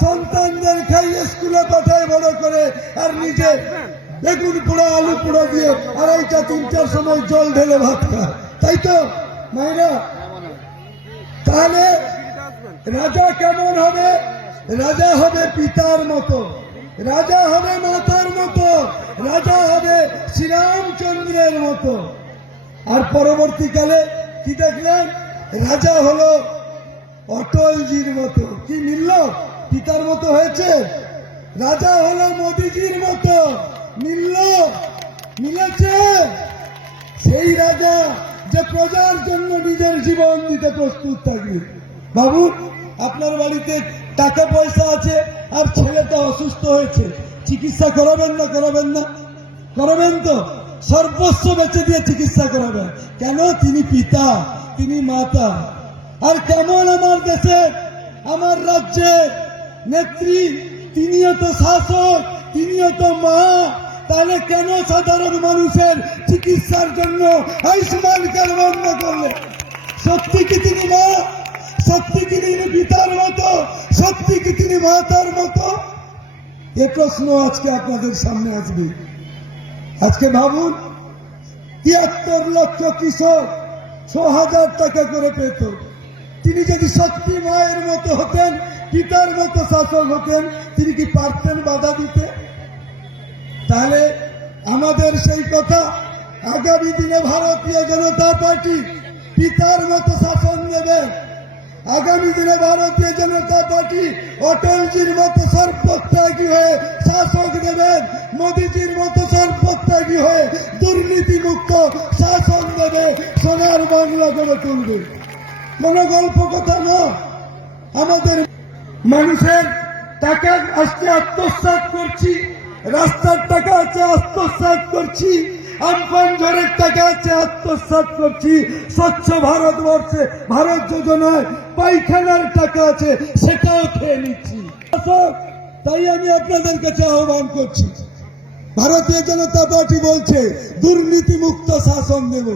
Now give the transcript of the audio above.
সন্তানদের খাইয়ে স্কুলে পাঠায় বড় করে আর নিজে বেগুন পোড়া, আলু পোড়া দিয়ে আড়াইটা, তিনটার সময় জল ঢেলে ভাত খায়। তাই তো, মায়েরা? তাহলে রাজা কেমন হবে? রাজা হবে পিতার মতো। রাজা হবে মাতার মতো। রাজা হবে শ্রীরামচন্দ্রের মতো। আর পরবর্তীকালে কি দেখলেন? রাজা হলো অটলজির মতো। কি মিলল পিতার মতো হয়েছে। রাজা হলো মোদিজির মতো। মিলল, মিলেছে। সেই রাজা যে প্রজার জন্য নিজের জীবন দিতে প্রস্তুত থাকবে। বাবু, আপনার বাড়িতে টাকা পয়সা আছে আর ছেলেটা অসুস্থ হয়েছে। চিকিৎসা করাবেন না করাবেন না। করাবেন তো। সর্বস্ব বেঁচে দিয়ে চিকিৎসা করাবেন। কেন? তিনি পিতা, তিনি মাতা। আর কেমন আমার দেশে, আমার রাজ্যে নেত্রী, তিনিও তো শাসক, তিনিও তো মা, তাহলে কেন সাধারণ মানুষের চিকিৎসার জন্য আয়ুষ্মান কার্ড বন্ধ করলে? সত্যি কি তিনি মা? সত্যি কি তিনি পিতার মতো? সত্যি কি তিনি মাতার মতো? এ প্রশ্ন আজকে আপনাদের সামনে আসবে। আজকে ভাবুন, তিয়াত্তর লক্ষ কৃষক ছ হাজার টাকা করে পেত। তিনি যদি সত্যি মায়ের মতো হতেন পিতার মতো শাসক হতেন, তিনি কি পারতেন বাধা দিতে? তাহলে আমাদের সেই কথা, আগামী দিনে ভারতীয় জনতা পার্টি পিতার মতো শাসন দেবে আগামী দিনে ভারতীয় জনতা পার্টি অটলজির মতো সর্বত্যাগী হয়ে শাসক দেবেন মোদীজির মতো সর্বত্যাগী হয়ে দুর্নীতি মুক্ত শাসন দেবে সোনার বাংলা করে তুলবে। কোন গল্প কথা না আমাদের মানুষের টাকা আজকে আত্মসাৎ করছি। রাস্তার টাকা আছে, আত্মসাৎ করছি। আমফান ঝড়ের টাকা আছে, আত্মসাৎ করছি। স্বচ্ছ ভারতবর্ষে ভারত যোজনায় পায়খানার টাকা আছে, সেটাও খেয়ে নিচ্ছি। তাই আমি আপনাদের কাছে আহ্বান করছি। ভারতীয় জনতা পার্টি বলছে দুর্নীতি মুক্ত শাসন দেব।